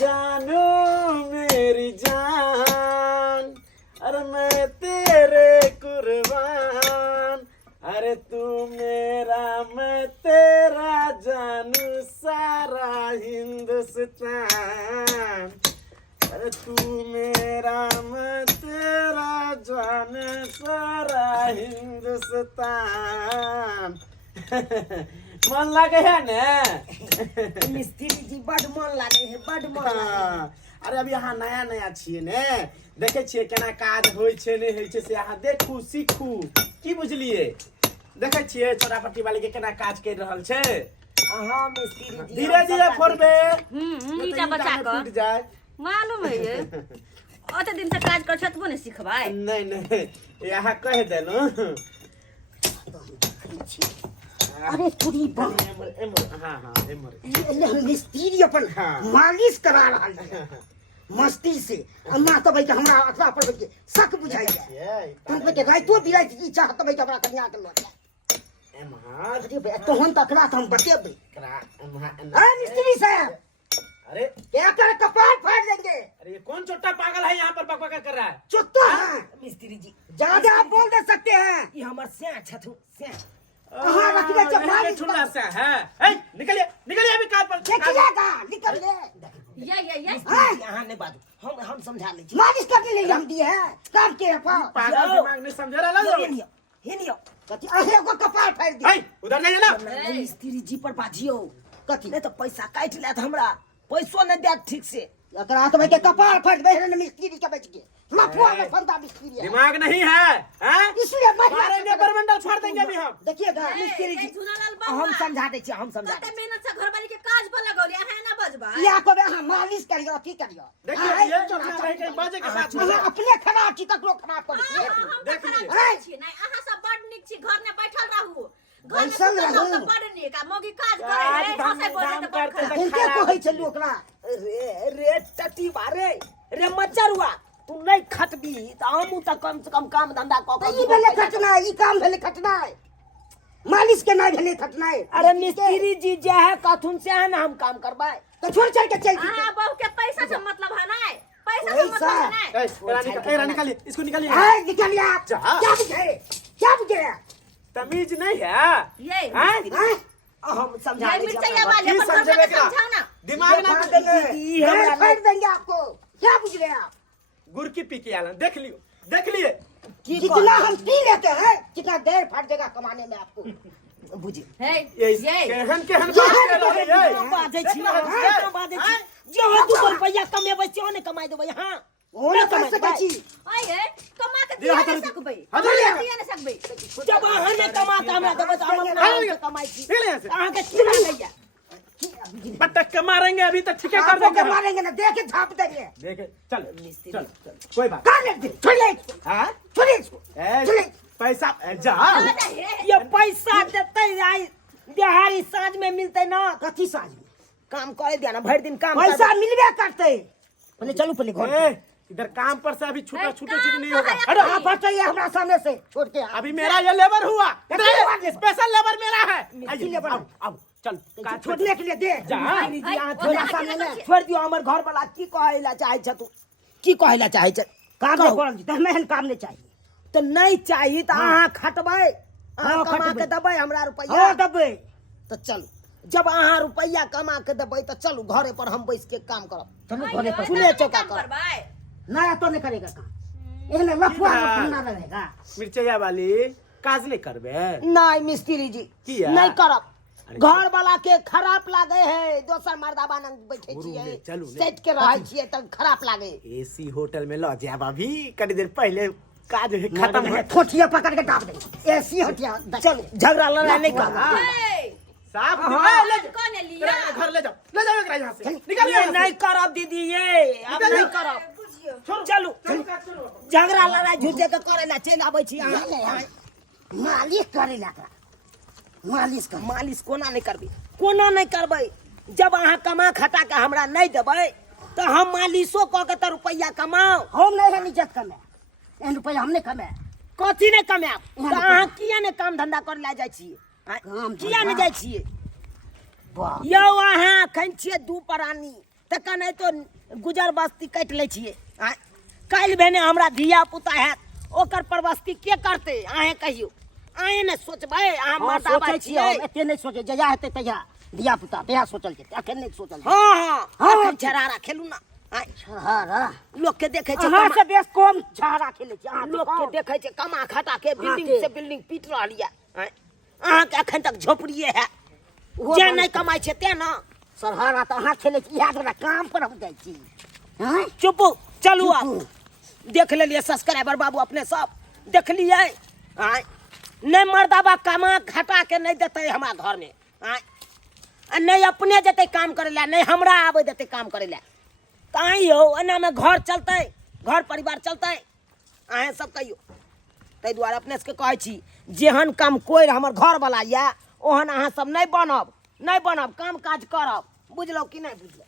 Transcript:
जानू मेरी जान, अरे मैं तेरे कुर्बान, अरे तू मेरा मैं तेरा जानू सारा हिंदुस्तान, अरे तू मेरा मैं तेरा जानू सारा हिंदुस्तान। मन लगे है ने मिस्त्री जी बड मन लागे है, बड मन लागे है। अरे अब यहाँ नया नया छिए ने, देखे छिए केना काज होय छे ने होय छे से यहाँ देखू सीखू की बुझलिए। देखे छिए चोरापट्टी वाली के केना काज कर रहल छे। हाँ मिस्त्री जी धीरे धीरे फोड़बे नीचा बचा कर टूट जाए। मालूम है ये ओते दिन से काज कर छतबो ने सिखबाई। नहीं नहीं यहाँ कह देनो। अरे थोड़ी हाँ हाँ एमर ये हम मिस्त्री अपन हाँ। मालिश करा रहा है मस्ती से। अम्मा तो भाई हमरा अखरा पर के शक बुझाई है। तुम पे के गाय तो बिराई की चाहत भाई हमरा कन्या के लौट एमर अरे बे तो हम तकरा हम बतेबे। करा एमर अरे मिस्त्री साहब अरे क्या कर कपाल फाड़ देंगे। अरे ये कौन छोटा पागल है यहाँ पर बकबका कर रहा है। चुत्ता है मिस्त्री जी, ज्यादा आप बोल दे सकते हैं। ये हमर से छथु से कहाँ रख दे जब मालिश छुल्ला सा है। निकलिए निकलिए अभी कार पर। देखिएगा निकल ले। ये यहाँ नहीं बात हम समझा लीजिए। मालिश करने ले हम दिए हैं काम के पागल दिमाग नहीं समझ रहा लो। हे नियो कति अहे को कपाल फाड़ दिया। उधर जाइए ना। मिस्त्री जी पर बाजियो कति नहीं तो पैसा काट ले हमरा पैसो नहीं दे ठीक से। एकरा तो भाई के कपाल फाड़ दे रे मिस्त्री के बच के लफुआ में फंदा मिस्त्री है। दिमाग नहीं है हैं? इसलिए मारेंगे परमंडल छोड़ देंगे अभी हम। देखिएगा मिस्त्री जी हम समझा दे छी हम समझा कते मेहनत से घरवाली के काज पर लगौली है ना बजबा। या को हां मालिश करियो ठीक करियो। देखिए ये रहे के बाजे के साथ में अपने खराब छी तकरो खराब कर दिए। देख लीजिए नहीं अहाँ सब बड निक छी, घर में बैठल रहू। बैसल रहू बड निक आ मोगी काज करे है हंसे बोले तो बड़ खराब। इनके कहै छै लोकरा रे टटी बारे रे मचरुआ तू नहीं खटबी त हमू त कम से कम काम धंधा क के ई भेले खटना ई काम भेले खटना मालिश के नहीं भेले खटना। अरे मिस्त्री जी जे है कथुन से है ना हम काम करबाय तो छोड़ चल के चल हां बहू के पैसा से मतलब है ना, पैसा से मतलब है ना। रानी निकालिए इसको निकालिए। हां निकालिए आप क्या बुझे तमीज नहीं है ये हम समझा ये मिर्चैया वाले अपन घर में समझाओ ना। दिमाग ना हम फाड़ देंगे आपको। क्या बुझ रहे हैं आप गुड़ की पी के आना देख लिए कितना हम पी लेते हैं कितना देर फट जाएगा कमाने में आपको बुझिए। है ये ये केहन केहन बात कर रहे हैं। जो 2 रुपया कमेबै से ओने कमाई देबै। हां ओने कमाई सकै छी आए कमा के दिया नहीं सकबै, दिया नहीं सकबै। जब अहाँ ने कमा के हमरा देबै त हम कमाई छी। अहाँ के की लागैया पटक के मारेंगे अभी तक ठीक है कर देंगे मारेंगे ना देखे झाप देंगे। देखे चल चल कोई बात कर ले छोड़िए हां छोड़िए छोड़िए पैसा जा ये पैसा देते आई दिहाड़ी साँझ में मिलते ना कथी साँझ में काम करे दिया ना भर दिन काम पैसा मिलबे करते। पहले चलो पहले घर इधर काम पर से अभी छूटा छूटे नहीं होगा। अरे आप हटाइए हमरा सामने से छोड़ के। अभी मेरा ये लेबर हुआ स्पेशल लेबर मेरा है। अब चल छोड़ने के लिए दे थोड़ा सामने में छोड़ दियो। हमर घर वाला की कहेला चाहे छ तू की कहेला चाहे छ काम नहीं करल त हमें काम नहीं चाहिए तो नहीं चाहिए तो अहाँ खटबै अहाँ कमा के देबै हमरा रुपया। हां देबै तो चल जब अहाँ रुपया कमा के देबै तो चलू घरे पर हम बैठ के काम करब। चलू घरे पर चूल्हे चौका करब नया तो नहीं करेगा काम एने लफुआ बना रहेगा। मिर्चैया वाली काज नहीं करबे नहीं मिस्त्री जी नहीं करब। घर वाला के खराब लागे है दोसर मर्दाबा न बैठे छिए सेट के रहै छिए त खराब लागे। एसी होटल में ल जाब अभी कनी देर पहले काज खत्म है। ठोठिया पकड़ के दाब दे एसी हटिया चल झगड़ा लड़ाई नहीं कर साहब ले कौन लिया घर ले जाओ एकरा यहां से निकालिए। नहीं करब दीदी ये अब नहीं करब। चलू झगड़ा लड़ाई झूठे के करेला चल आबै छी अहाँ मालिश करेला मालिश कर मालिश कोना नहीं करबै जब अहाँ कमा खटा के हमरा नहीं देबै तो हम मालिशो क के त रुपया कमाओ। हम नहीं है इज्जत कमे एन रुपया हम नहीं कमे कथी नहीं कमाब तो अहाँ किया नहीं काम धंधा कर ले जाय छिए किया नहीं जाय छिए। यौ अहाँ खन छिए 2 प्राणी तक नहीं तो गुजर बस्ती काट ले छिए आय काल भेने हमरा धिया पुता है ओकर परवस्ती के करते आहे कहियो आए ने सोचबे आ मताबा छिए एते नहीं सोचे जया हेते तया धिया पुता तया सोचल के अखन नहीं सोचल हां हां छरारा खेलू ना आय छहारा लोग के देखे छे अहाँ से बेस कम छहारा खेले छी अहाँ लोग के देखे छे कमा खटा के बिल्डिंग से बिल्डिंग पीट रहलिए आय अहाँ के अखन तक झोपड़िए है जे नहीं कमाई छे ते ना सरहारा तो अहाँ खेले छी याद रख काम पर हम जाई छी हैं चुप चलू आप देख ले लिए सब्सक्राइबर बाबू अपने सब देख लिए आय नहीं मर्दाबा कमा घटा के नहीं देते हमारा घर में आय नहीं अपने जते काम करे ला नहीं हमरा आवे देते काम करे ला ताई हो एना में घर चलते घर परिवार चलते आए सब कहियो तै द्वारा अपने से कहै छी जेहन काम कोई हमर घर वाला या ओहन अहाँ सब नहीं बनब काम काज करब बुझलो कि नहीं बुझलो।